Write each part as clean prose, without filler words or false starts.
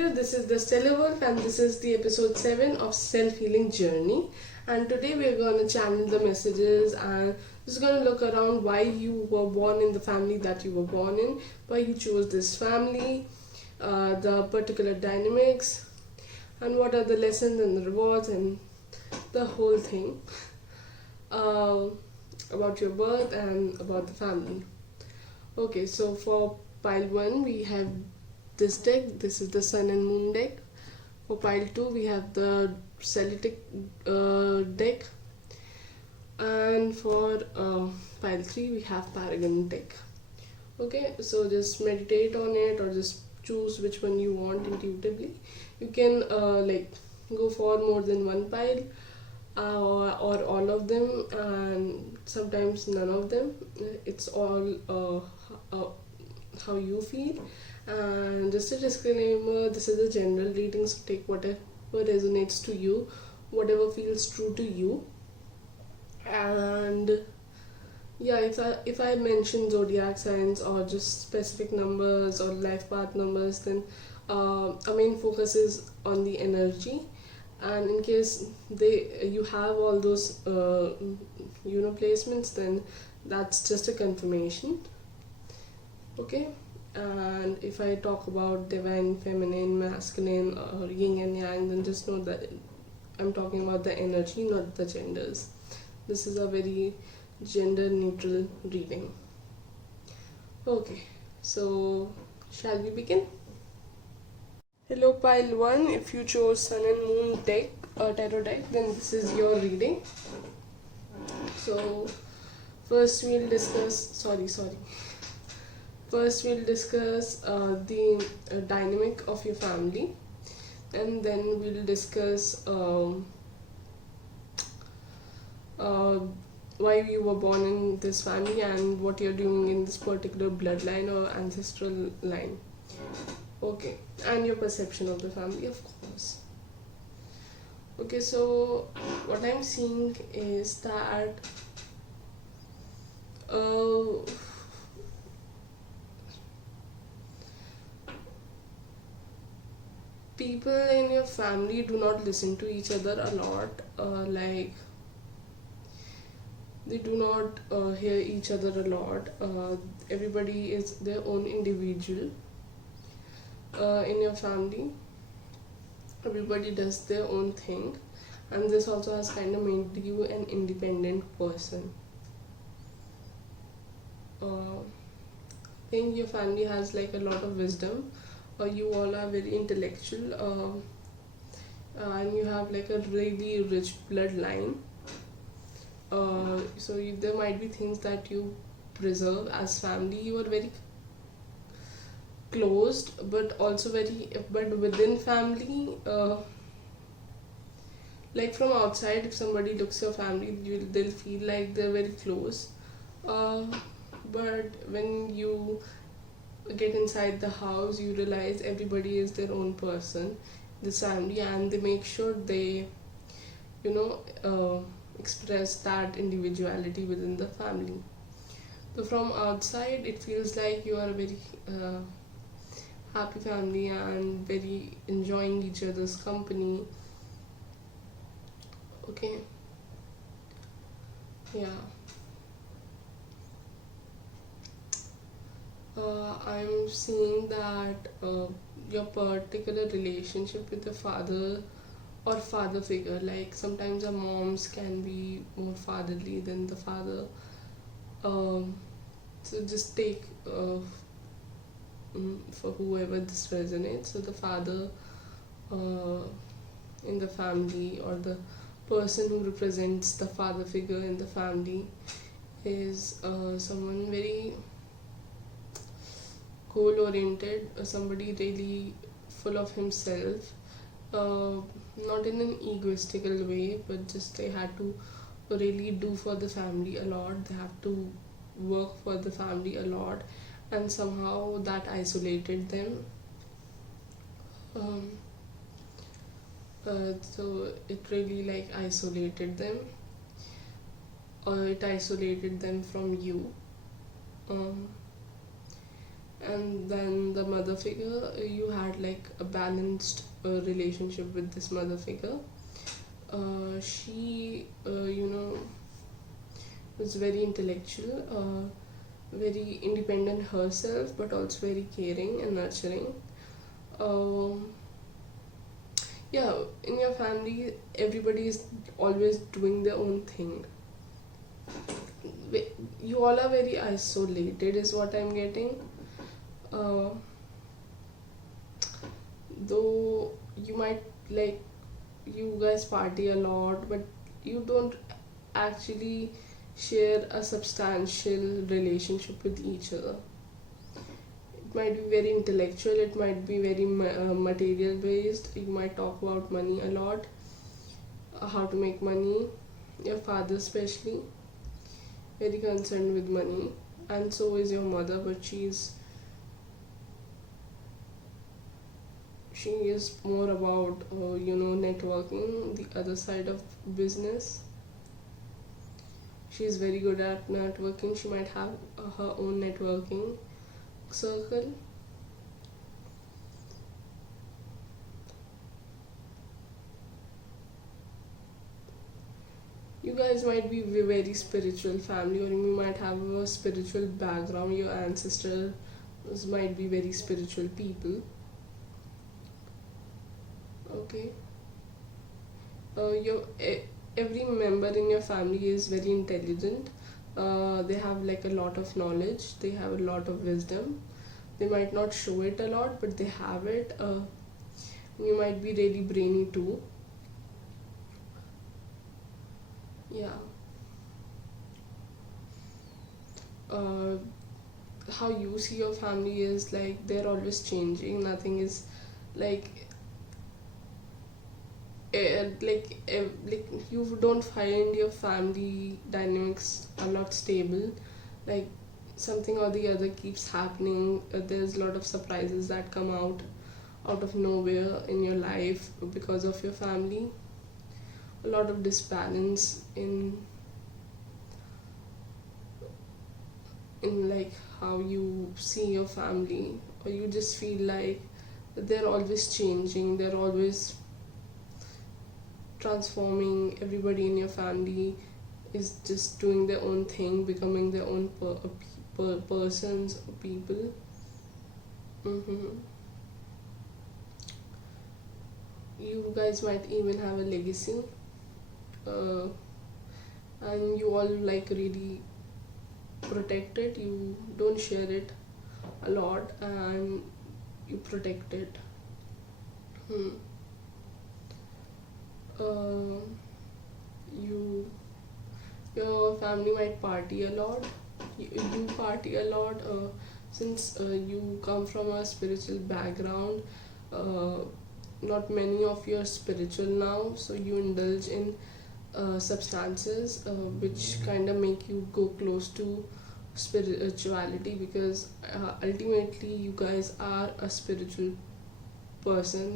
Hello, this is the Stellar Wolf and this is the episode 7 of Self-Healing Journey. And today we're going to channel the messages and just going to look around why you were born in the family that you were born in, why you chose this family, the particular dynamics, and what are the lessons and the rewards and the whole thing uh, about your birth and about the family. Okay, so for pile 1 we have this deck. This is the Sun and Moon deck. For pile 2 we have the Celetic deck, and for pile 3 we have Paragon deck. Okay, so just meditate on it or just choose which one you want intuitively. You can go for more than one pile or all of them, and sometimes none of them. It's all how you feel. And just a disclaimer, this is a general reading, so take whatever resonates to you, whatever feels true to you. And yeah, if I mention zodiac signs or just specific numbers or life path numbers, then our main focus is on the energy. And in case you have all those placements, then that's just a confirmation. Okay. And if I talk about divine, feminine, masculine, or yin and yang, then just know that I'm talking about the energy, not the genders. This is a very gender neutral reading. Okay, so shall we begin? Hello pile 1, if you chose Sun and Moon deck, tarot deck, then this is your reading. So first we'll discuss the dynamic of your family, and then we'll discuss why you were born in this family and what you're doing in this particular bloodline or ancestral line. Okay, and your perception of the family, of course. Okay, so what I'm seeing is that people in your family do not listen to each other a lot. They do not hear each other a lot. Everybody is their own individual in your family. Everybody does their own thing, and this also has kind of made you an independent person. I think your family has like a lot of wisdom. You all are very intellectual, and you have like a really rich bloodline. There might be things that you preserve as family. You are very closed, but also but within family, like from outside, if somebody looks your family, they'll feel like they're very close. But when you get inside the house, you realize everybody is their own person, this family, and they make sure they express that individuality within the family. So from outside it feels like you are a very happy family and very enjoying each other's company. Okay, yeah. I'm seeing that your particular relationship with the father or father figure, like sometimes our moms can be more fatherly than the father. So just take for whoever this resonates. So the father in the family, or the person who represents the father figure in the family, is someone very goal oriented, somebody really full of himself, not in an egoistical way, but just they had to really do for the family a lot. They have to work for the family a lot, and somehow that isolated them. So it really isolated them, or it isolated them from you. And then the mother figure, you had like a balanced relationship with this mother figure. She was very intellectual, very independent herself, but also very caring and nurturing. um, yeah, in your family everybody is always doing their own thing. You all are very isolated is what I'm getting. uh, though you might like, you guys party a lot, but you don't actually share a substantial relationship with each other. It might be very intellectual, it might be very material based. You might talk about money a lot, how to make money. Your father especially very concerned with money, and so is your mother, but she is more about networking, the other side of business. She is very good at networking. She might have her own networking circle. You guys might be a very spiritual family, or you might have a spiritual background. Your ancestors might be very spiritual people. Okay. Your every member in your family is very intelligent. They have like a lot of knowledge. They have a lot of wisdom. They might not show it a lot, but they have it. You might be really brainy too. Yeah. uh, how you see your family is like they're always changing. Nothing is like like you don't find your family dynamics a lot stable. Like something or the other keeps happening. There's a lot of surprises that come out of nowhere in your life because of your family. A lot of disbalance in like how you see your family, or you just feel like they're always changing, they're always transforming. Everybody in your family is just doing their own thing, becoming their own persons or people. hmm you guys might even have a legacy, uh, and you all like really protect it. You don't share it a lot, and you protect it. hmm. uh, you your family might party a lot. You party a lot, since you come from a spiritual background. uh, Not many of you are spiritual now, so you indulge in substances which kind of make you go close to spirituality, because ultimately you guys are a spiritual person.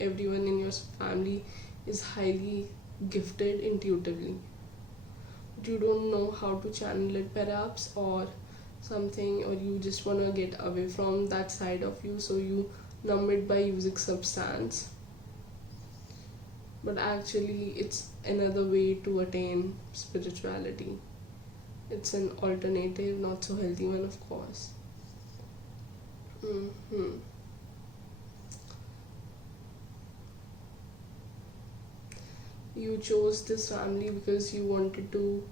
Everyone in your family is highly gifted intuitively, but you don't know how to channel it perhaps, or something, or you just want to get away from that side of you, so you numb it by using substance. But actually it's another way to attain spirituality. It's an alternative, not so healthy one, of course. hmm You chose this family because you wanted to,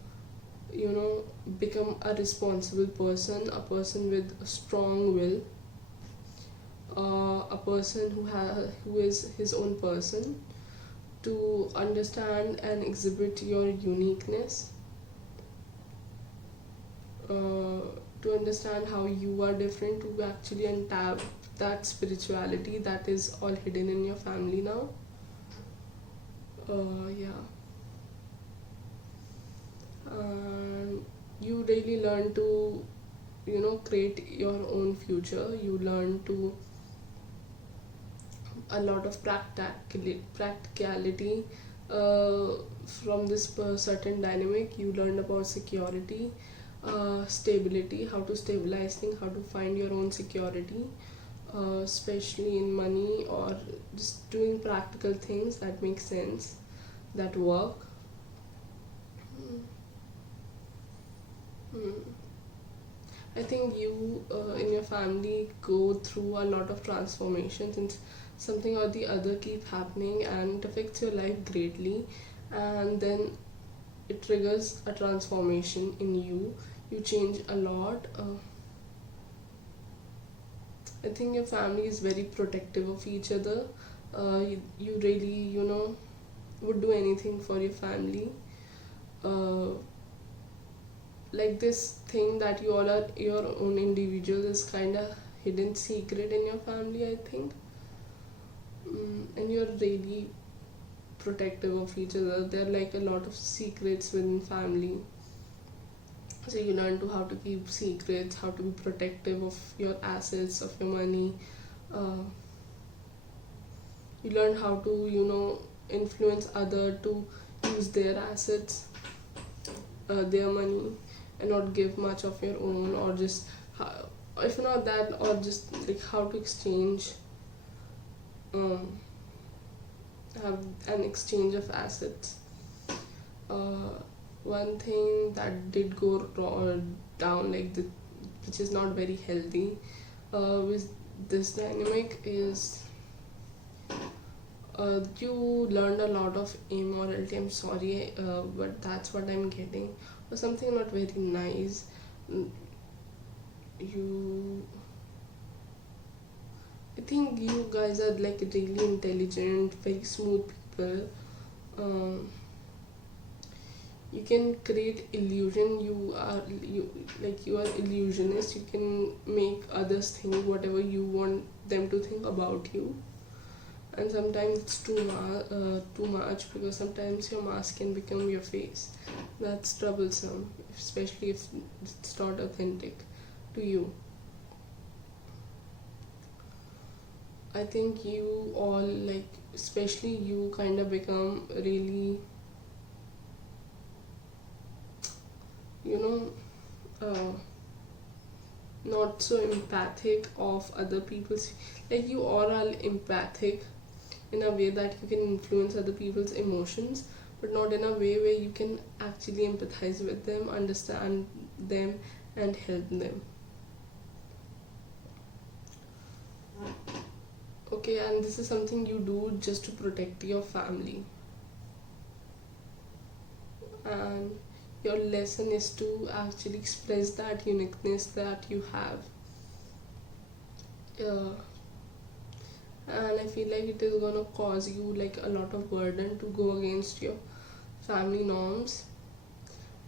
become a responsible person, a person with a strong will, a person who is his own person, to understand and exhibit your uniqueness, to understand how you are different, to actually untap that spirituality that is all hidden in your family now. Yeah. And you really learn to, create your own future. You learn to a lot of practicality from this certain dynamic. You learn about security, stability, how to stabilize things, how to find your own security, especially in money, or just doing practical things that make sense, that work. Hmm. I think you in your family go through a lot of transformations, and something or the other keep happening, and it affects your life greatly, and then it triggers a transformation in you. You change a lot. I think your family is very protective of each other. You really, would do anything for your family. Uh, like this thing that you all are your own individuals is kind of hidden secret in your family, I think. And you're really protective of each other. There are like a lot of secrets within family, so you learn to how to keep secrets, how to be protective of your assets, of your money. uh, you learn how to influence other to use their assets, their money, and not give much of your own, or just if not that, or just like how to exchange, um, have an exchange of assets. uh, One thing that did go down, which is not very healthy with this dynamic, is you learned a lot of immorality. I'm sorry, but that's what I'm getting, or something not very nice. Mm, you I think you guys are like really intelligent, very smooth people. um, you can create illusion. You are illusionist. You can make others think whatever you want them to think about you, and sometimes it's too much, because sometimes your mask can become your face. That's troublesome, especially if it's not authentic to you. I think you all, like, especially you, kind of become really, you know, not so empathic of other people's. Like, you all are empathic in a way that you can influence other people's emotions, but not in a way where you can actually empathize with them, understand them, and help them. Okay, and this is something you do just to protect your family. And your lesson is to actually express that uniqueness that you have. uh, and I feel like it is going to cause you like a lot of burden to go against your family norms,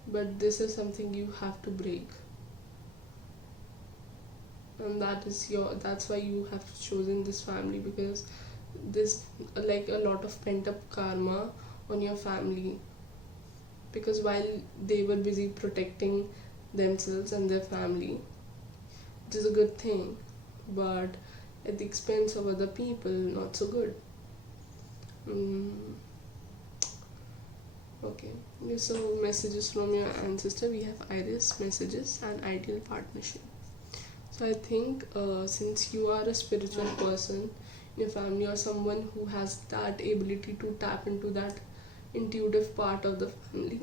but this is something you have to break, and that's why you have chosen this family, because this, like, a lot of pent up karma on your family, because while they were busy protecting themselves and their family, it is a good thing, but at the expense of other people, not so good. mm, okay, so messages from your ancestor. We have Iris messages and ideal partnership. So I think, since you are a spiritual person in your family, or someone who has that ability to tap into that intuitive part of the family,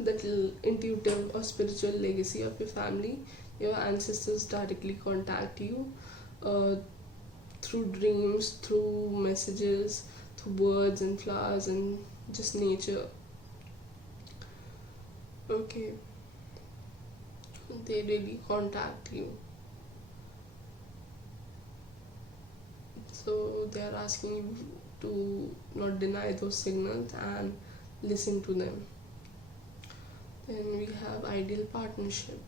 that intuitive or spiritual legacy of your family, your ancestors directly contact you uh, through dreams, through messages, through birds and flowers and just nature. Okay, they really contact you. So they are asking you to not deny those signals and listen to them. Then we have ideal partnership.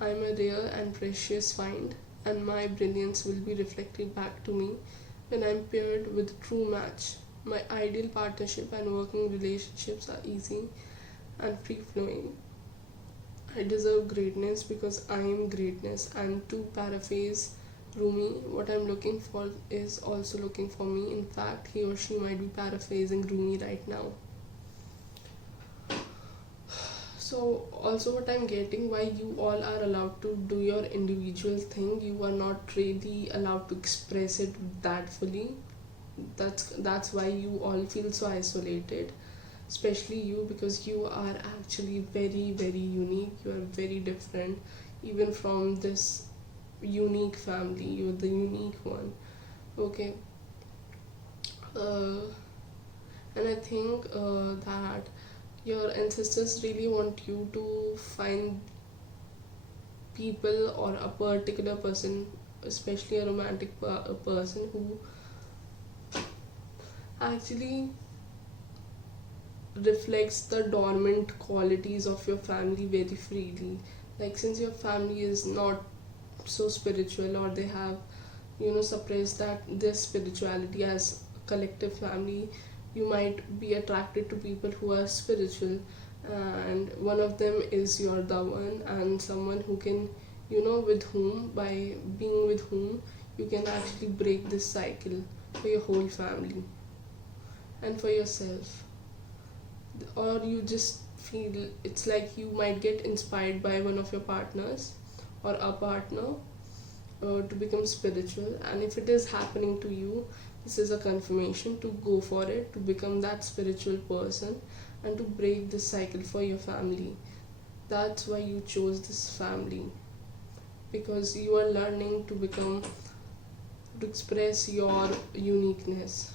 I'm a rare and precious find, and my brilliance will be reflected back to me when I'm paired with a true match. My ideal partnership and working relationships are easy and free flowing. I deserve greatness because I am greatness. And to paraphrase Rumi, what I'm looking for is also looking for me. In fact, he or she might be paraphrasing Rumi right now. So also what I'm getting, why you all are allowed to do your individual thing, you are not really allowed to express it that fully. That's why you all feel so isolated, especially you, because you are actually very very unique, you are very different even from this unique family, you're the unique one. Okay. uh, and I think that your ancestors really want you to find people or a particular person, especially a romantic a person who actually reflects the dormant qualities of your family very freely. Like, since your family is not so spiritual, or they have, suppressed that this spirituality as a collective family, you might be attracted to people who are spiritual, and one of them is your the one, and someone who can, with whom, by being with whom, you can actually break this cycle for your whole family and for yourself. Or you just feel it's like you might get inspired by one of your partners or a partner to become spiritual, and if it is happening to you, this is a confirmation to go for it, to become that spiritual person and to break this cycle for your family. That's why you chose this family, because you are learning to become, to express your uniqueness.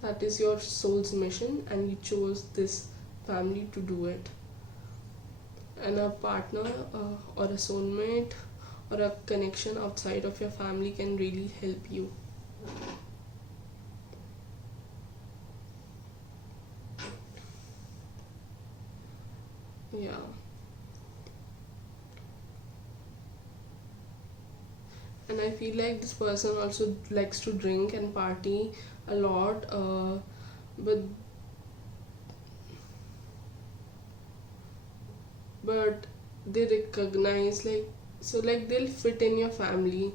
That is your soul's mission, and you chose this family to do it. And a partner or a soulmate or a connection outside of your family can really help you. Yeah. And I feel like this person also likes to drink and party a lot, but but they recognize, like, so like they'll fit in your family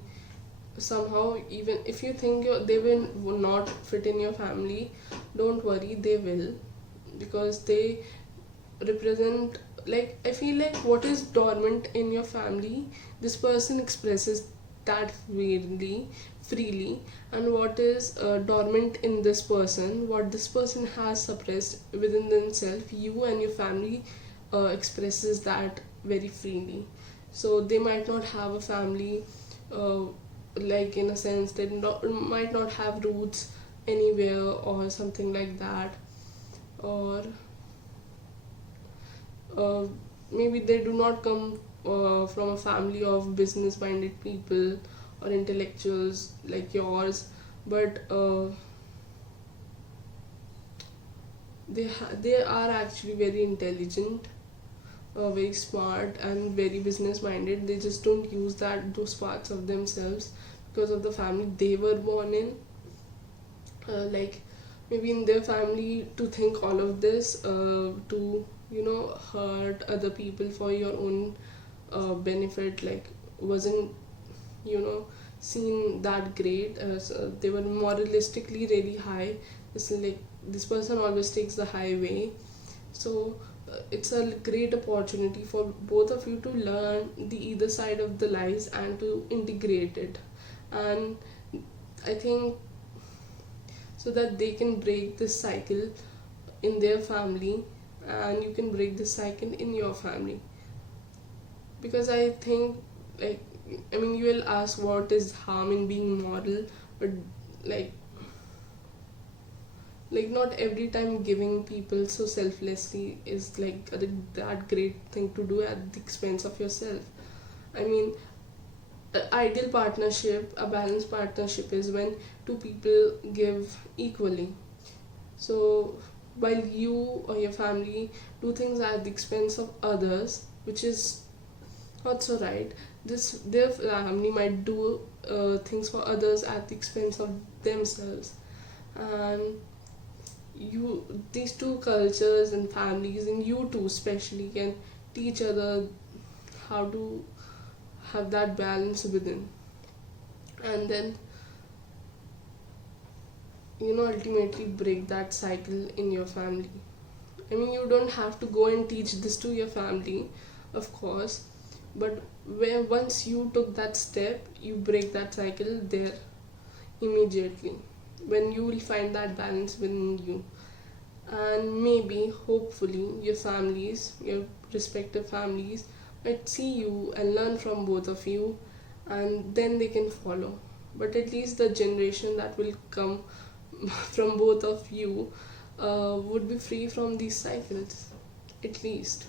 somehow. Even if you think they will not fit in your family, don't worry, they will, because they represent, like, I feel like what is dormant in your family, this person expresses that freely, and what is dormant in this person, what this person has suppressed within themselves, you and your family expresses that very freely. So they might not have a family, uh, like, in a sense they might not have roots anywhere or something like that, or uh, maybe they do not come from a family of business minded people or intellectuals like yours, but they are actually very intelligent, very smart and very business minded. They just don't use those parts of themselves because of the family they were born in. Like, maybe in their family, to think all of this, to hurt other people for your own benefit, like, wasn't seen that great. So they were moralistically really high. It's like this person always takes the highway. So it's a great opportunity for both of you to learn the either side of the lies and to integrate it. And I think, so that they can break this cycle in their family, and you can break this cycle in your family. Because I think, like, I mean, you will ask what is harm in being moral, but like not every time giving people so selflessly is like that great thing to do at the expense of yourself. I mean, an ideal partnership, a balanced partnership, is when two people give equally. So while you or your family do things at the expense of others, which is not so right, this their family might do things for others at the expense of themselves. And these two cultures and families, and you two especially, can teach other how to have that balance within, and then ultimately break that cycle in your family. I mean, you don't have to go and teach this to your family, of course, but where once you took that step, you break that cycle there immediately, when you will find that balance within you. And maybe, hopefully, your families, your respective families, might see you and learn from both of you, and then they can follow. But at least the generation that will come from both of you would be free from these cycles. At least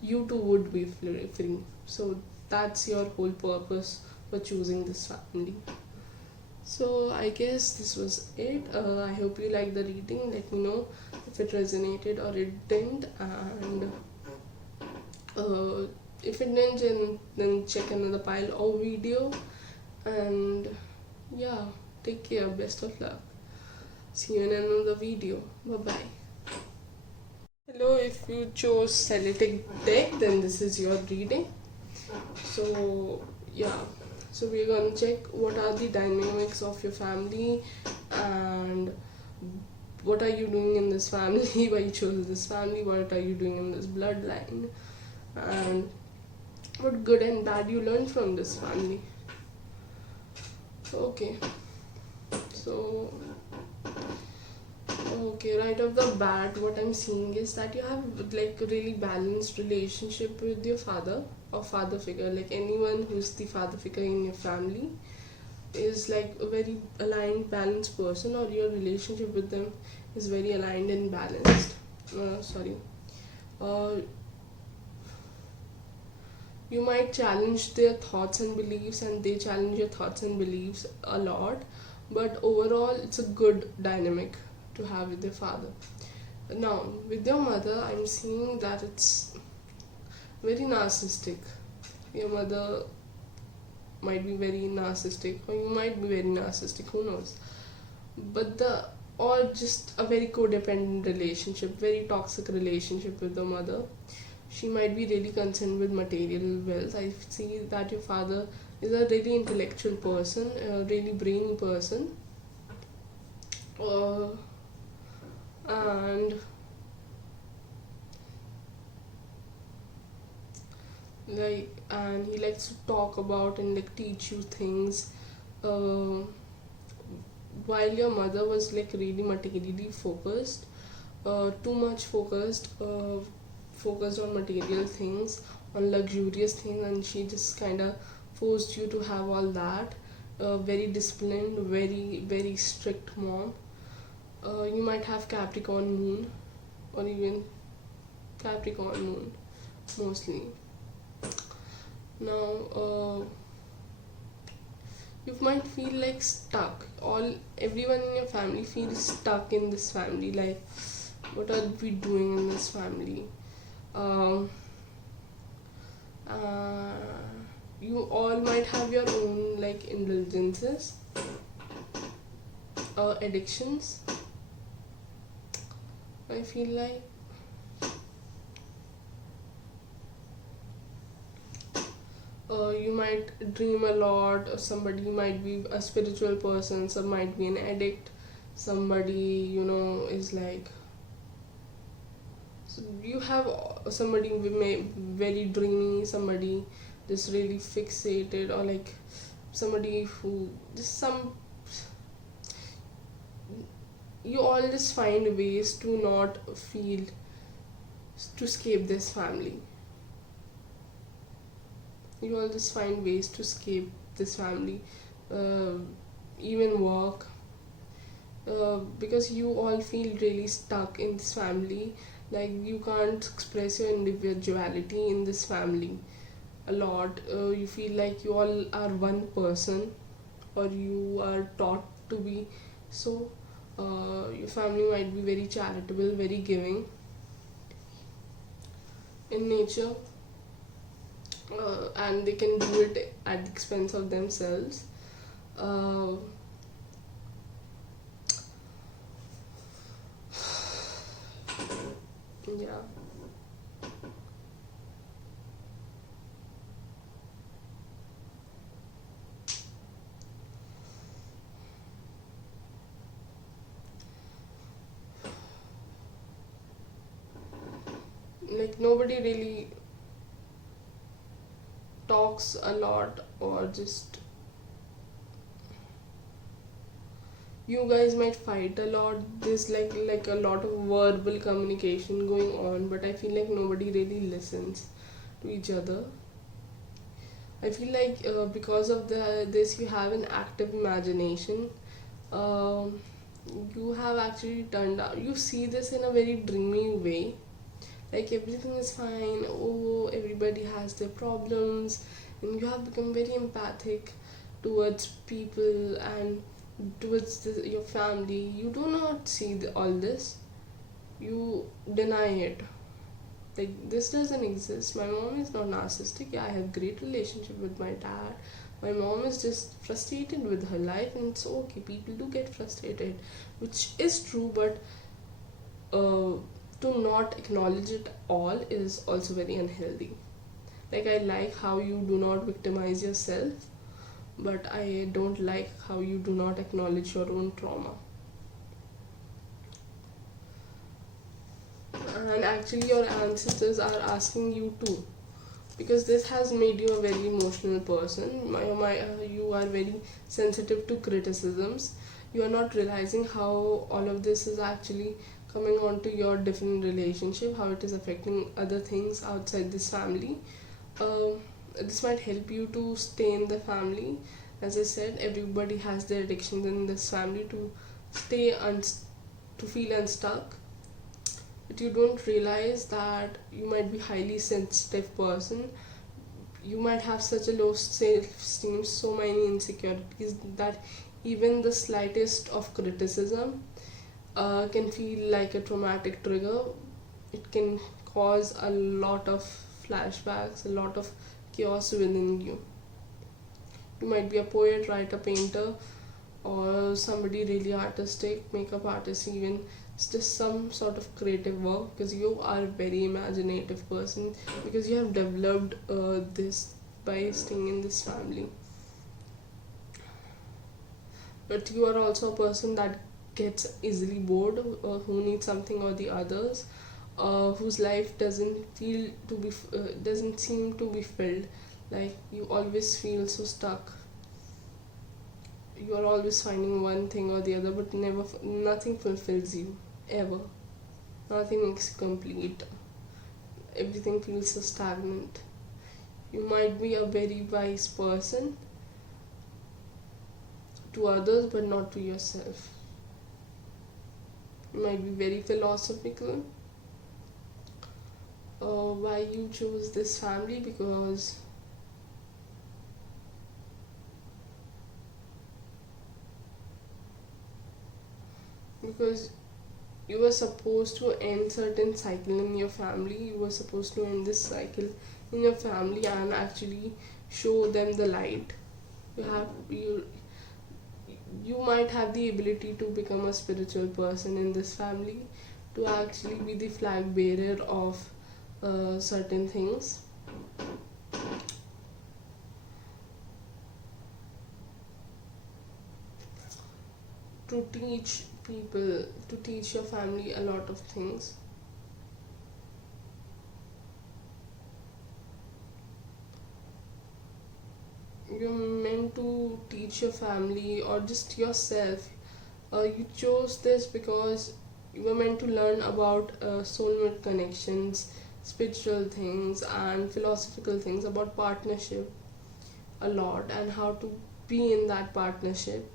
you too would be free. So that's your whole purpose for choosing this family. So I guess this was it. I hope you liked the reading. Let me know if it resonated or it didn't, and if it didn't, then check another pile of video. And yeah, take care. Best of luck. See you in another video. Bye bye. Hello, if you chose Celetic deck, then this is your reading. So yeah, so we're gonna check what are the dynamics of your family, and what are you doing in this family, why you chose this family, what are you doing in this bloodline, and what good and bad you learned from this family. Okay, so okay, right off the bat, what I'm seeing is that you have like a really balanced relationship with your father or father figure. Like anyone who's the father figure in your family is like a very aligned, balanced person, or your relationship with them is very aligned and balanced. Sorry. Uh, you might challenge their thoughts and beliefs, and they challenge your thoughts and beliefs a lot, but overall, it's a good dynamic to have with your father. Now, with your mother, I'm seeing that it's very narcissistic. Your mother might be very narcissistic, or you might be very narcissistic, who knows. But or just a very codependent relationship, very toxic relationship with the mother. She might be really concerned with material wealth. I see that your father is a really intellectual person, a really brainy person, and and he likes to talk about and like teach you things, uh, while your mother was like really materially focused, too much focused on material things, on luxurious things, and she just kind of forced you to have all that. Very disciplined, very strict mom. You might have Capricorn moon, or even Capricorn moon mostly. Now, you might feel like stuck. Everyone in your family feels stuck in this family. Like, what are we doing in this family? Um, uh, you all might have your own like indulgences, addictions. I feel like you might dream a lot, or somebody might be a spiritual person, some might be an addict, somebody is like, so you have somebody very dreamy, somebody just really fixated, or like somebody who just some you all just find ways to not feel, to escape this family. You all just find ways to escape this family, uh, even work, because you all feel really stuck in this family. Like you can't express your individuality in this family a lot. You feel like you all are one person, or you are taught to be so. Your family might be very charitable, very giving in nature, and they can do it at the expense of themselves. Uh, yeah. like nobody really talks a lot, or just you guys might fight a lot. There's like a lot of verbal communication going on, but I feel like nobody really listens to each other. I feel like because of this you have an active imagination. um, you have actually turned out, you see this in a very dreamy way, like everything is fine, oh everybody has their problems, and you have become very empathic towards people and towards your family. You do not see all this, you deny it, like this doesn't exist. My mom is not narcissistic. Yeah, I have great relationship with my dad. My mom is just frustrated with her life, and it's okay, people do get frustrated, which is true, but uh, to not acknowledge it all is also very unhealthy. Like I like how you do not victimize yourself, but I don't like how you do not acknowledge your own trauma. And actually your ancestors are asking you too, because this has made you a very emotional person. You are very sensitive to criticisms. You are not realizing how all of this is actually coming onto your different relationship, how it is affecting other things outside this family. uh, this might help you to stay in the family. As I said, everybody has their addictions in this family, to stay to feel unstuck. But you don't realize that you might be highly sensitive person. You might have such a low self-esteem, so many insecurities, that even the slightest of criticism can feel like a traumatic trigger. It can cause a lot of flashbacks, a lot of chaos within you. You might be a poet, writer, painter, or somebody really artistic, makeup artist even. It's just some sort of creative work, because you are a very imaginative person, because you have developed this by staying in this family. But you are also a person that gets easily bored, who needs something or the others, whose life doesn't seem to be filled. Like you always feel so stuck. You are always finding one thing or the other, but never nothing fulfills you ever. Nothing makes you complete. Everything feels so stagnant. You might be a very wise person to others, but not to yourself. You might be very philosophical. Why you choose this family? Because you were supposed to end certain cycle in your family. You were supposed to end this cycle in your family and actually show them the light. You might have the ability to become a spiritual person in this family, to actually be the flag bearer of certain things. To teach people, to teach your family a lot of things. You're meant to teach your family or just yourself. You chose this because you were meant to learn about soulmate connections, spiritual things, and philosophical things, about partnership a lot, and how to be in that partnership.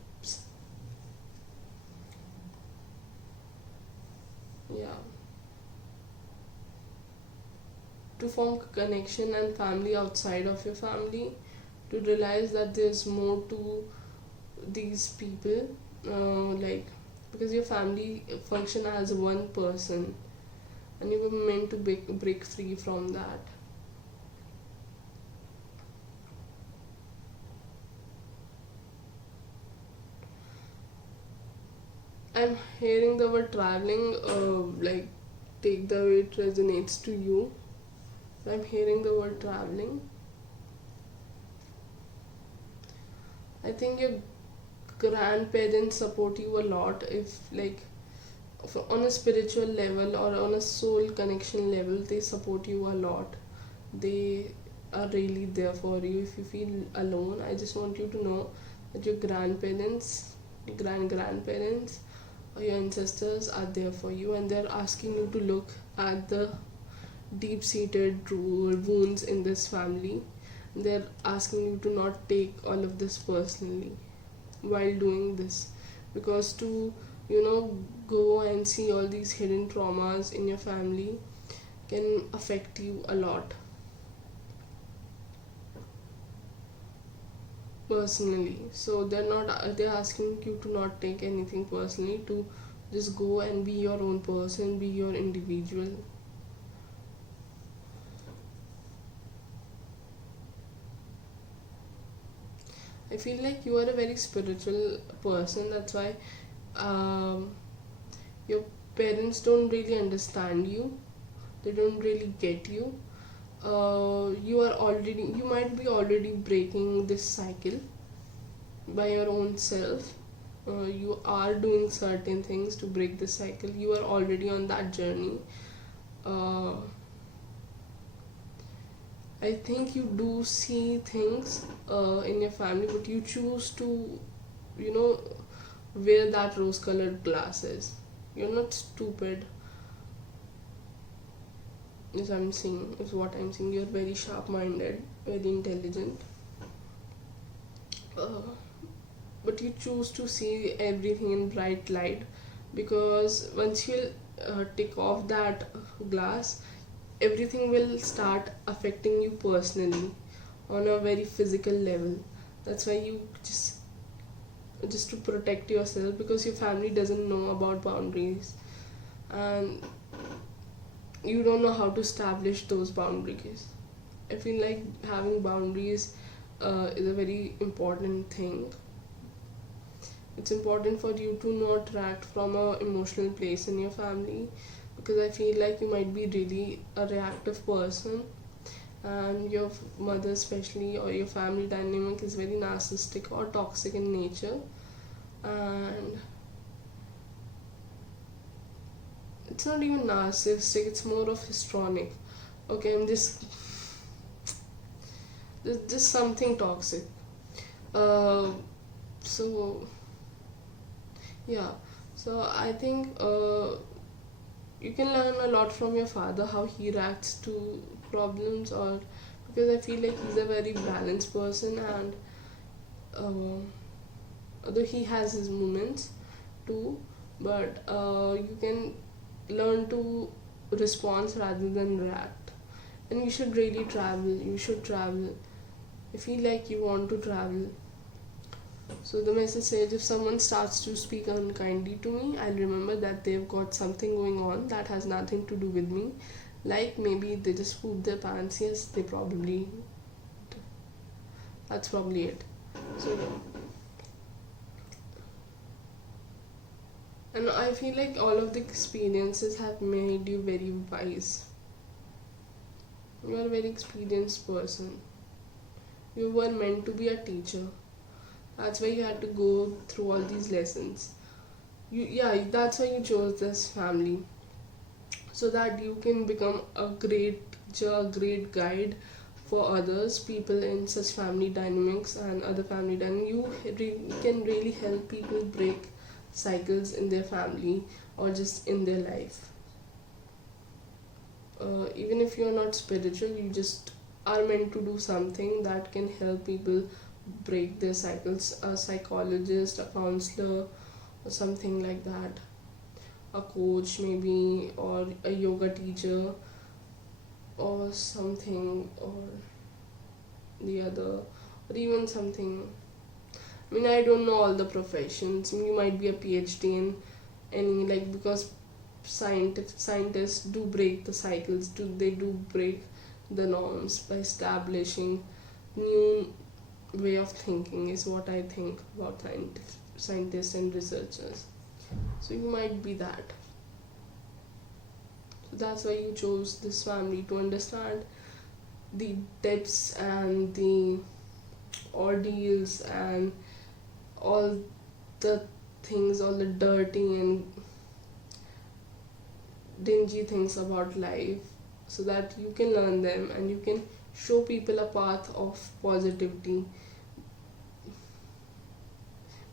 Yeah, to form connection and family outside of your family, to realize that there's more to these people, like, because your family function as one person, and you were meant to break free from that. I'm hearing the word traveling, like, take the way it resonates to you. I'm hearing the word traveling. I think your grandparents support you a lot. If, like, on a spiritual level or on a soul connection level, they support you a lot. They are really there for you. If you feel alone, I just want you to know that your grandparents, grandparents, or your ancestors are there for you, and they're asking you to look at the deep seated wounds in this family. They're asking you to not take all of this personally while doing this, because to go and see all these hidden traumas in your family can affect you a lot personally. So they're asking you to not take anything personally, to just go and be your own person, be your individual. I feel like you are a very spiritual person. That's why um, your parents don't really understand you. They don't really get you. You might be already breaking this cycle by your own self. You are doing certain things to break the cycle. You are already on that journey. uh, I think you do see things in your family, but you choose to, you know, wear that rose colored glasses. You're not stupid, is what I'm seeing. You're very sharp minded, very intelligent. Uh, but you choose to see everything in bright light, because once you take off that glass, everything will start affecting you personally on a very physical level. That's why you just to protect yourself, because your family doesn't know about boundaries, and you don't know how to establish those boundaries. I feel like having boundaries is a very important thing. It's important for you to not react from a emotional place in your family, because I feel like you might be really a reactive person, and your mother especially, or your family dynamic is very narcissistic or toxic in nature. And it's not even narcissistic, it's more of histrionic. Okay, I'm just just something toxic. uh, so yeah, so I think you can learn a lot from your father, how he reacts to problems, or because I feel like he's a very balanced person, and uh, although he has his moments too, but you can learn to respond rather than react. And you should really travel. You should travel. I feel like you want to travel. So the message says, if someone starts to speak unkindly to me, I'll remember that they've got something going on that has nothing to do with me. Like maybe they just pooped their pants. Yes, they probably. That's probably it. So, and I feel like all of the experiences have made you very wise. You are a very experienced person. You were meant to be a teacher. That's why you had to go through all these lessons. Yeah, that's why you chose this family, so that you can become a great teacher, a great guide for others, people in such family dynamics and other family dynamics. You can really help people break cycles in their family or just in their life. Even if you're not spiritual, you just are meant to do something that can help people break their cycles. A psychologist, a counselor, or something like that, a coach maybe, or a yoga teacher, or something, or the other, or even something. I mean, I don't know all the professions. You might be a PhD in any, like, because scientists do break the cycles, they do break the norms by establishing new way of thinking, is what I think about scientists and researchers. So you might be that. So that's why you chose this family, to understand the depths and the ordeals and all the things, all the dirty and dingy things about life, so that you can learn them and you can show people a path of positivity.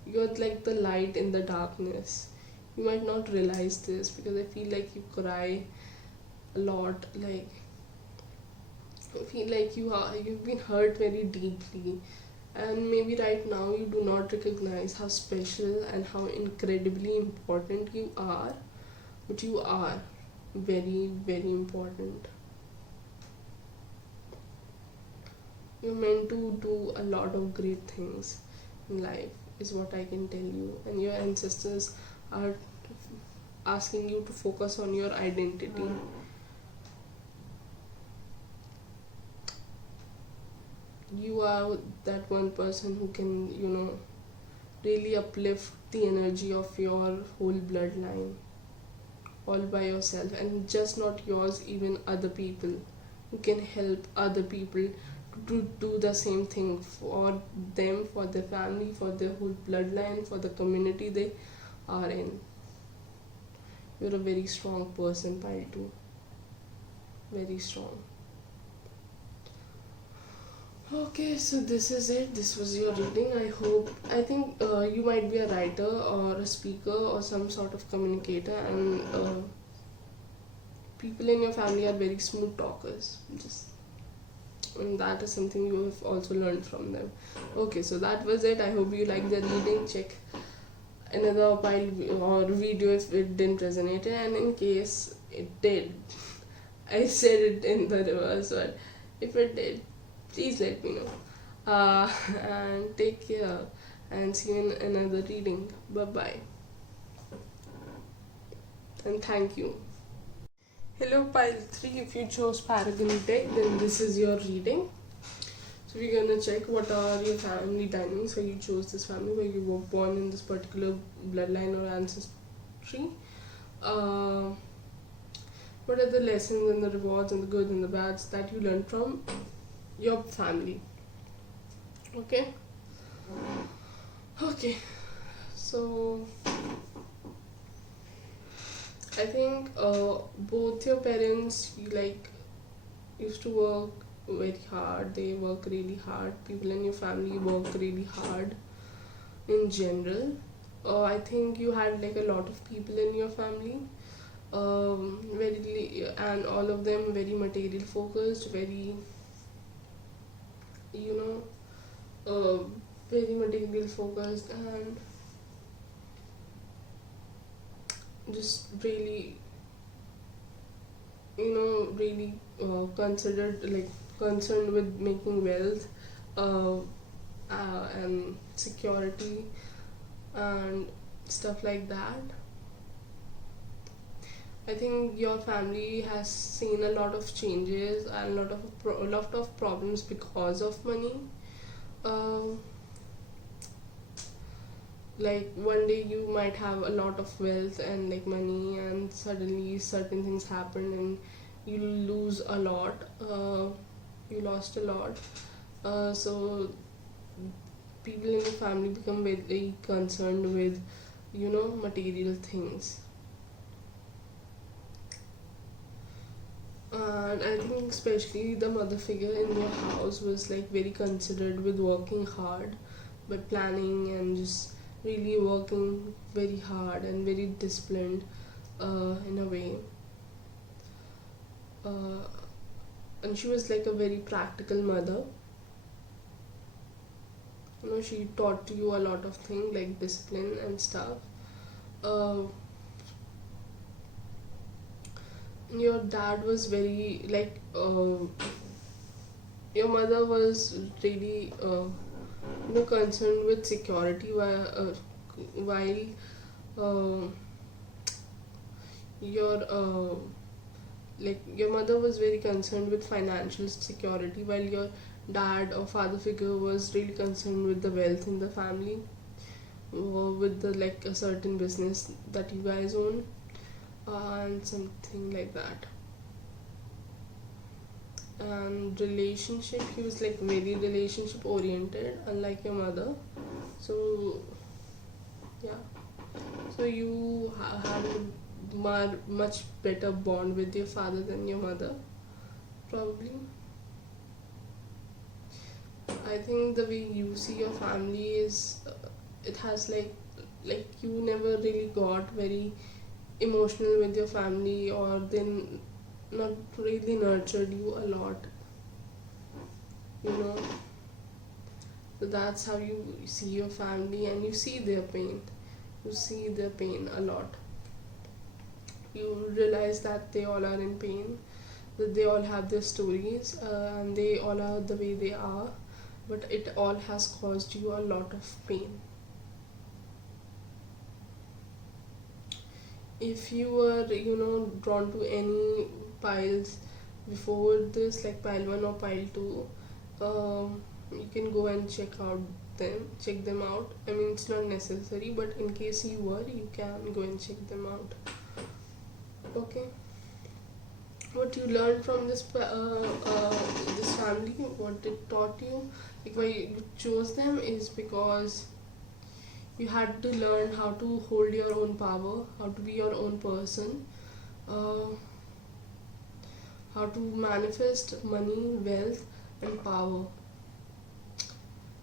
You're like the light in the darkness. You might not realize this because I feel like you cry a lot, like I feel like you've been hurt very deeply, and maybe right now you do not recognize how special and how incredibly important you are, but you are very, very important. You're meant to do a lot of great things in life, is what I can tell you, and your ancestors are asking you to focus on your identity. You are that one person who can, really uplift the energy of your whole bloodline all by yourself, and just not yours, even other people. You can help other people to do the same thing for them, for their family, for their whole bloodline, for the community they are in. You're a very strong person, Pile 2. Very strong. Okay, so this is it. This was your reading. I think you might be a writer or a speaker or some sort of communicator, and people in your family are very smooth talkers. And that is something you have also learned from them. Okay, so that was it. I hope you liked the reading. Check another pile or video if it didn't resonate, and in case it did, I said it in the reverse, but if it did, please let me know. And take care, and see you in another reading. Bye bye, and thank you. Hello, pile 3. If you chose Paragon deck, then this is your reading. So we're gonna check what are your family dynamics, where you chose this family, where you were born in this particular bloodline or ancestry. What are the lessons and the rewards and the good and the bads that you learned from your family? Okay. So I think both your parents used to work very hard. They work really hard. People in your family work really hard in general. I think you had like a lot of people in your family, and all of them very material focused, very very material focused, and just really really concerned with making wealth, and security and stuff like that. I think your family has seen a lot of changes and a lot of problems because of money. uh, like one day you might have a lot of wealth and like money, and suddenly certain things happen and you lose a lot. You lost a lot. So people in the family become very concerned with material things. And I think especially the mother figure in your house was like very considered with working hard, but planning and just really working very hard and very disciplined, in a way. And she was like a very practical mother. She taught you a lot of things like discipline and stuff. Your dad was very your mother was really concerned with security, while uh, your mother was very concerned with financial security, while your dad or father figure was really concerned with the wealth in the family, with the like a certain business that you guys own, and something like that. And relationship, he was like very relationship oriented, unlike your mother. So yeah, so you had much better bond with your father than your mother, probably. I think the way you see your family is it has like you never really got very emotional with your family, or then not really nurtured you a lot, you know. So that's how you see your family, and you see their pain. You see their pain a lot. You realize that they all are in pain, that they all have their stories, and they all are the way they are, but it all has caused you a lot of pain. If you were, drawn to any piles before this, like pile 1 or pile 2, you can go and check them out. I mean, it's not necessary, but in case you were, you can go and check them out. Okay, what you learned from this family, what it taught you, like why you chose them, is because you had to learn how to hold your own power, how to be your own person, uh, how to manifest money, wealth, and power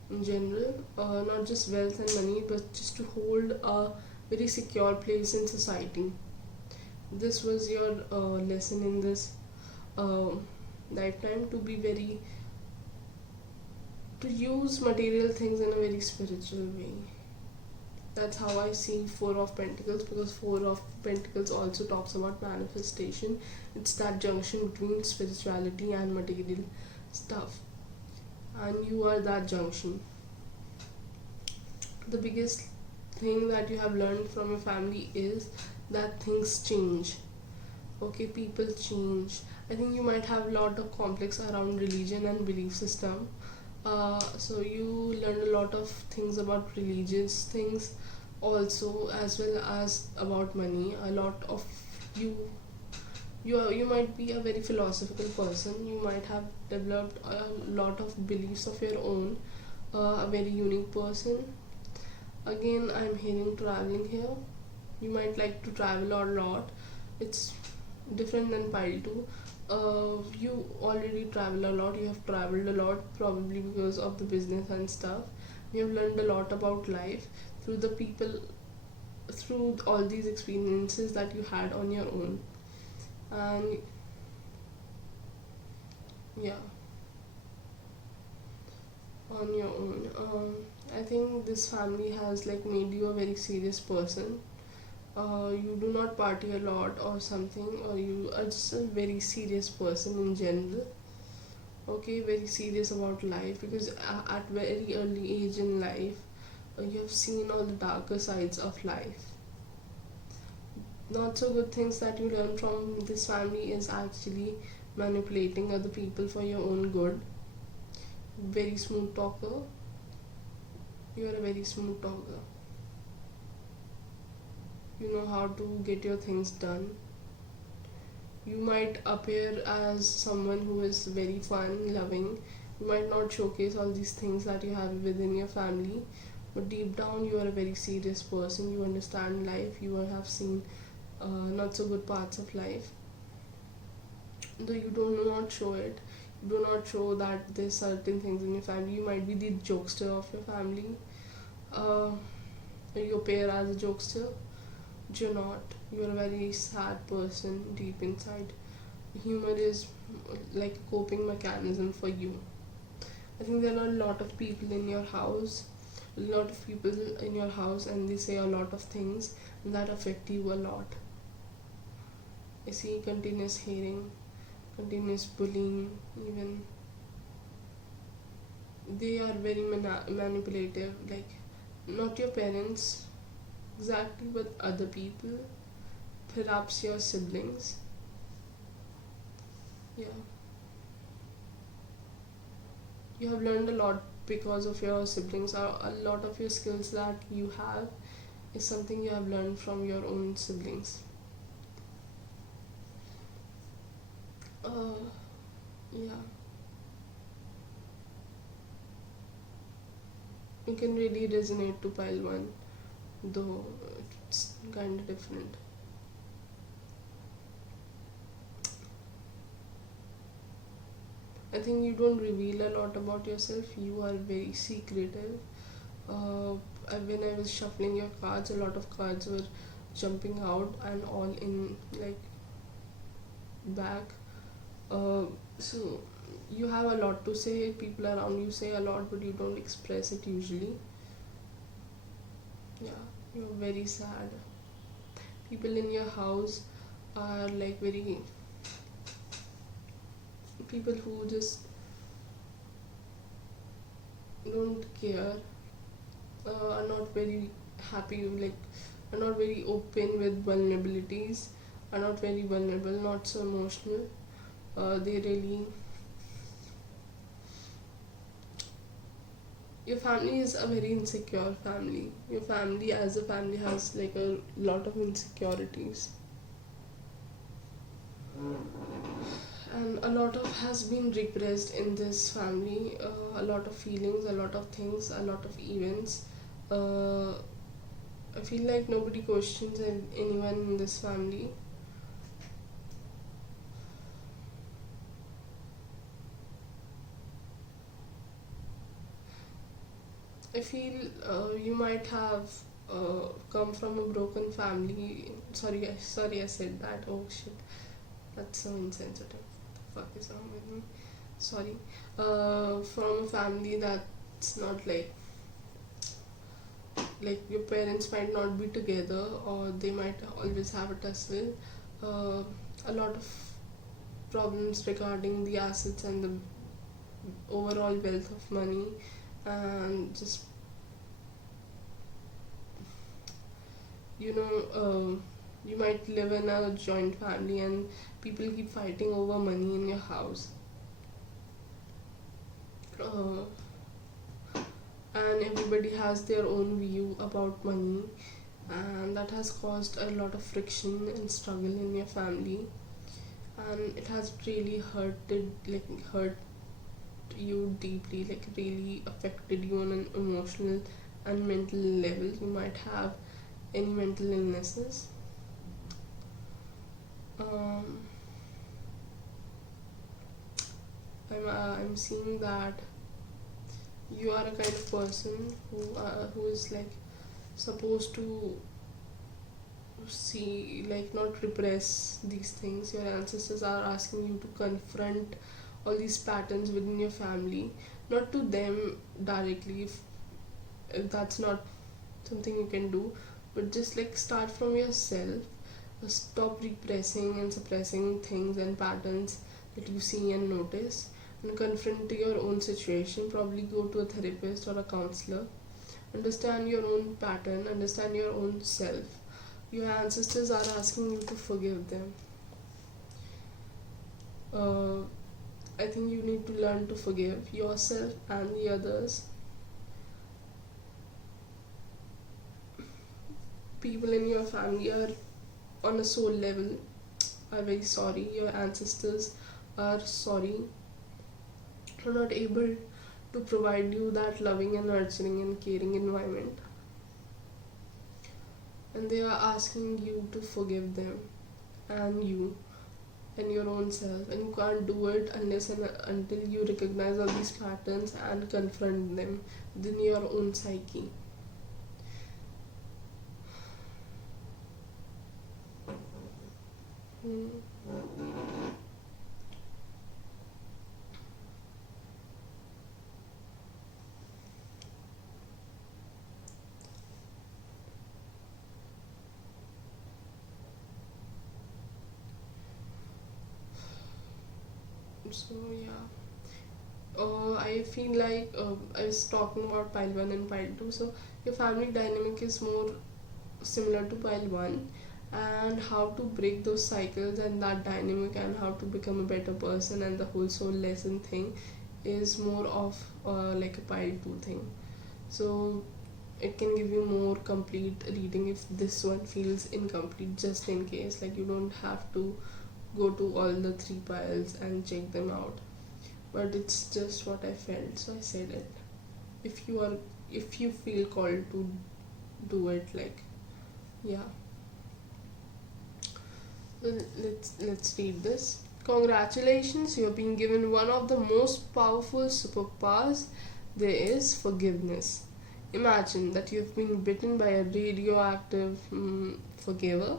in general. Not just wealth and money, but just to hold a very secure place in society. This was your lesson in this uh, lifetime, to be very, to use material things in a very spiritual way. That's how I see Four of Pentacles, because Four of Pentacles also talks about manifestation. It's that junction between spirituality and material stuff, and you are that junction. The biggest thing that you have learned from your family is that things change. Okay, people change. I think you might have a lot of complex around religion and belief system. So you learned a lot of things about religious things also, as well as about money. A lot of you might be a very philosophical person. You might have developed a lot of beliefs of your own. A very unique person. Again, I'm hearing traveling here. You might like to travel a lot. It's different than pile 2. You already travel a lot. You have traveled a lot, probably because of the business and stuff. You have learned a lot about life through the people, through all these experiences that you had on your own. And yeah, on your own. I think this family has like made you a very serious person. You do not party a lot or something, or you are just a very serious person in general. Okay, very serious about life, because at very early age in life, you have seen all the darker sides of life. Not so good things that you learn from this family is actually manipulating other people for your own good. Very smooth talker. You are a very smooth talker. You know how to get your things done. You might appear as someone who is very fun loving. You might not showcase all these things that you have within your family, but deep down you are a very serious person. You understand life. You have seen not so good parts of life, though you do not show it. You do not show that there's certain things in your family. You might be the jokester of your family. You appear as a jokester, but you're not. You're a very sad person deep inside. Humor is like a coping mechanism for you. I think there are a lot of people in your house, and they say a lot of things that affect you a lot. I see continuous hating, continuous bullying, even. They are very manipulative, like not your parents exactly, but other people, perhaps your siblings. Yeah. You have learned a lot because of your siblings, or a lot of your skills that you have is something you have learned from your own siblings. Yeah. You can really resonate to pile 1, though it's kind of different. I think you don't reveal a lot about yourself. You are very secretive. When I was shuffling your cards, a lot of cards were jumping out and all in like back. So you have a lot to say. People around you say a lot, but you don't express it usually. Yeah, you're very sad. People in your house are like very people who just don't care, are not very happy, like are not very open with vulnerabilities, are not very vulnerable, not so emotional. They really, your family is a very insecure family. Your family as a family has like a lot of insecurities, and a lot of has been repressed in this family. A lot of feelings, a lot of things, a lot of events. uh, I feel like nobody questions anyone in this family. I feel you might have come from a broken family. Sorry, I said that. Oh shit, that's so insensitive. What the fuck is wrong with me? Sorry. From a family that's not like your parents might not be together, or they might always have a tussle. A lot of problems regarding the assets and the overall wealth of money, and just you know you might live in a joint family and people keep fighting over money in your house. uh, and everybody has their own view about money, and that has caused a lot of friction and struggle in your family, and it has really hurt you deeply, like really affected you on an emotional and mental level. You might have any mental illnesses. um, I'm seeing that you are a kind of person who is like supposed to see, like not repress these things. Your ancestors are asking you to confront all these patterns within your family, not to them directly, if that's not something you can do, but just like start from yourself. Stop repressing and suppressing things and patterns that you see and notice, and confront your own situation. Probably go to a therapist or a counselor. Understand your own pattern, understand your own self. Your ancestors are asking you to forgive them. uh, I think you need to learn to forgive yourself and the others. People in your family are on a soul level are very sorry. Your ancestors are sorry for not able to provide you that loving and nurturing and caring environment, and they are asking you to forgive them and you and your own self, and you can't do it unless and until you recognize all these patterns and confront them within your own psyche. Hmm. So yeah, I feel like I was talking about pile 1 and pile 2. So your family dynamic is more similar to pile 1, and how to break those cycles and that dynamic and how to become a better person and the whole soul lesson thing is more of like a pile 2 thing. So it can give you more complete reading if this one feels incomplete, just in case. Like you don't have to go to all the 3 piles and check them out, but it's just what I felt, so I said it. If you feel called to do it, like, yeah. Well, let's read this. Congratulations, you have been given one of the most powerful superpowers there is: forgiveness. Imagine that you've been bitten by a radioactive forgiver.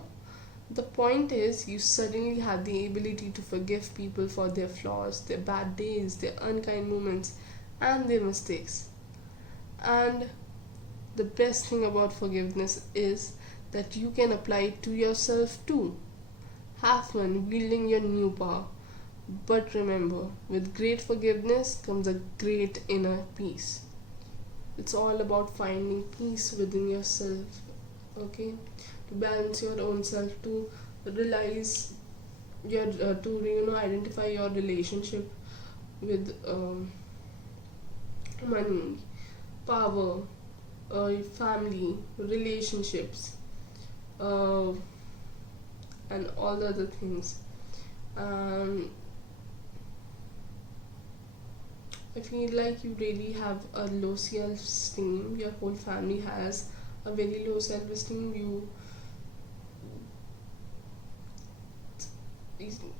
The point is, you suddenly have the ability to forgive people for their flaws, their bad days, their unkind moments, and their mistakes. And the best thing about forgiveness is that you can apply it to yourself too. Have fun wielding your new power. But remember, with great forgiveness comes a great inner peace. It's all about finding peace within yourself, okay? To balance your own self, to realize your, to identify your relationship with money, power, family, relationships, uh, and all the other things. Um, I feel like you really have a low self esteem. Your whole family has a very low self esteem.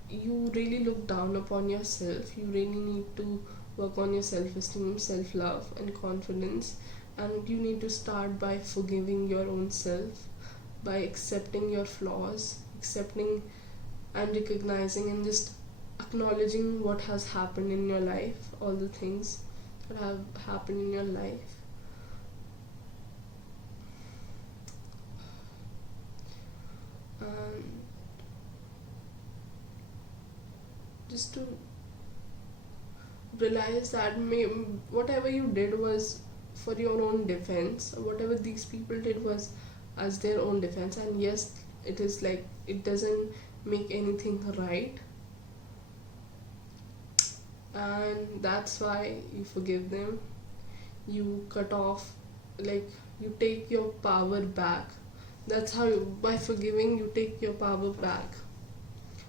You really look down upon yourself. You really need to work on your self esteem, self love, and confidence. And you need to start by forgiving your own self, by accepting your flaws, accepting and recognizing and just acknowledging what has happened in your life, all the things that have happened in your life. And just to realize that whatever you did was for your own defense, whatever these people did was as their own defense. And yes, it is like it doesn't make anything right, and that's why you forgive them. You cut off, like, you take your power back. That's how by forgiving you take your power back.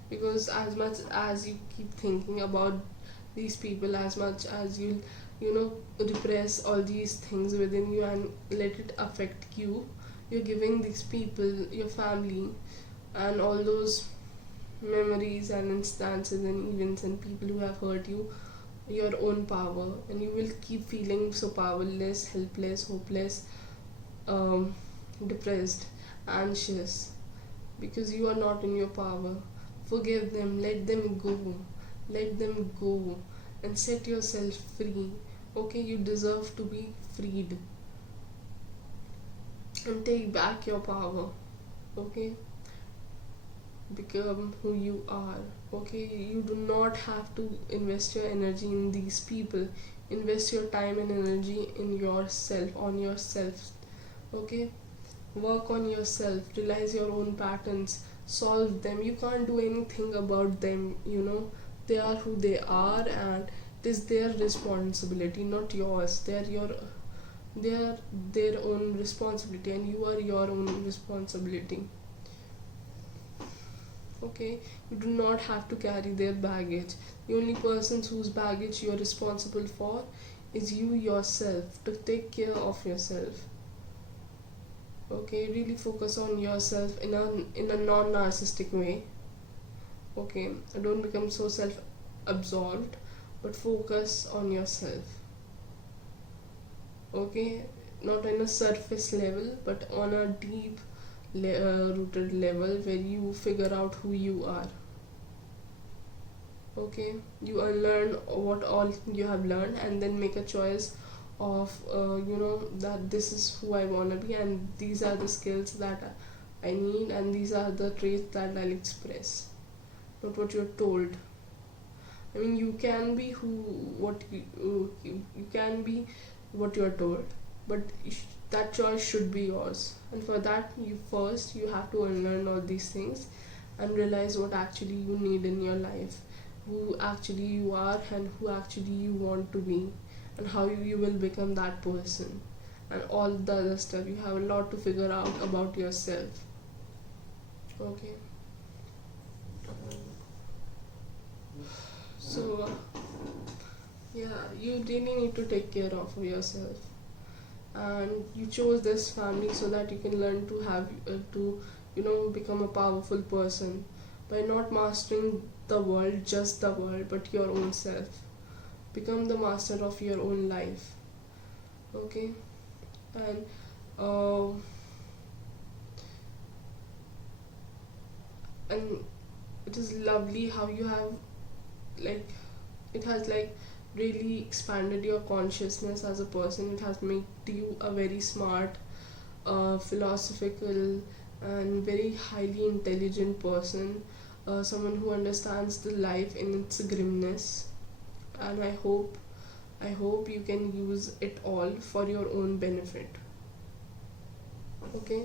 Because as much as you keep thinking about these people, as much as repress all these things within you and let it affect you, you're giving these people, your family, and all those memories and instances and events and people who have hurt you, your own power. And you will keep feeling so powerless, helpless, hopeless, depressed, anxious, because you are not in your power. Forgive them, let them go, and set yourself free. Okay, you deserve to be freed, and take back your power. Okay, become who you are. Okay, you do not have to invest your energy in these people. Invest your time and energy in yourself, on yourself. Okay, work on yourself, realize your own patterns, solve them. You can't do anything about them. They are who they are, and it is their responsibility, not yours. They are their own responsibility, and you are your own responsibility. Okay, you do not have to carry their baggage. The only person whose baggage you are responsible for is you yourself. To take care of yourself. Okay, really focus on yourself in a non-narcissistic way. Okay, don't become so self-absorbed, but focus on yourself. Okay, not on a surface level, but on a deep rooted level where you figure out who you are. Okay, you unlearn what all you have learned, and then make a choice of that this is who I want to be, and these are the skills that I need, and these are the traits that I'll express, not what you're told. I mean, you can be you can be what you're told, but that choice should be yours. And for that, you have to unlearn all these things and realize what actually you need in your life, who actually you are, and who actually you want to be, and how you will become that person, and all the other stuff. You have a lot to figure out about yourself. Okay, so yeah, you really need to take care of yourself. And you chose this family so that you can learn to have to become a powerful person. By not mastering the world, just the world, but your own self. Become the master of your own life. Okay. And uh, and it is lovely how you have, like, it has like really expanded your consciousness as a person. It has made you a very smart, philosophical, and very highly intelligent person, someone who understands the life in its grimness. And I hope you can use it all for your own benefit. Okay.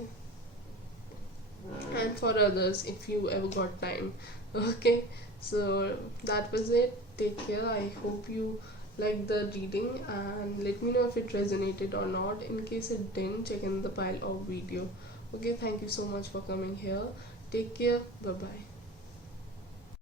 And for others if you ever got time. Okay, so that was it. Take care. I hope you like the reading, and let me know if it resonated or not. In case it didn't, check in the pile of video. Okay, thank you so much for coming here. Take care. Bye bye.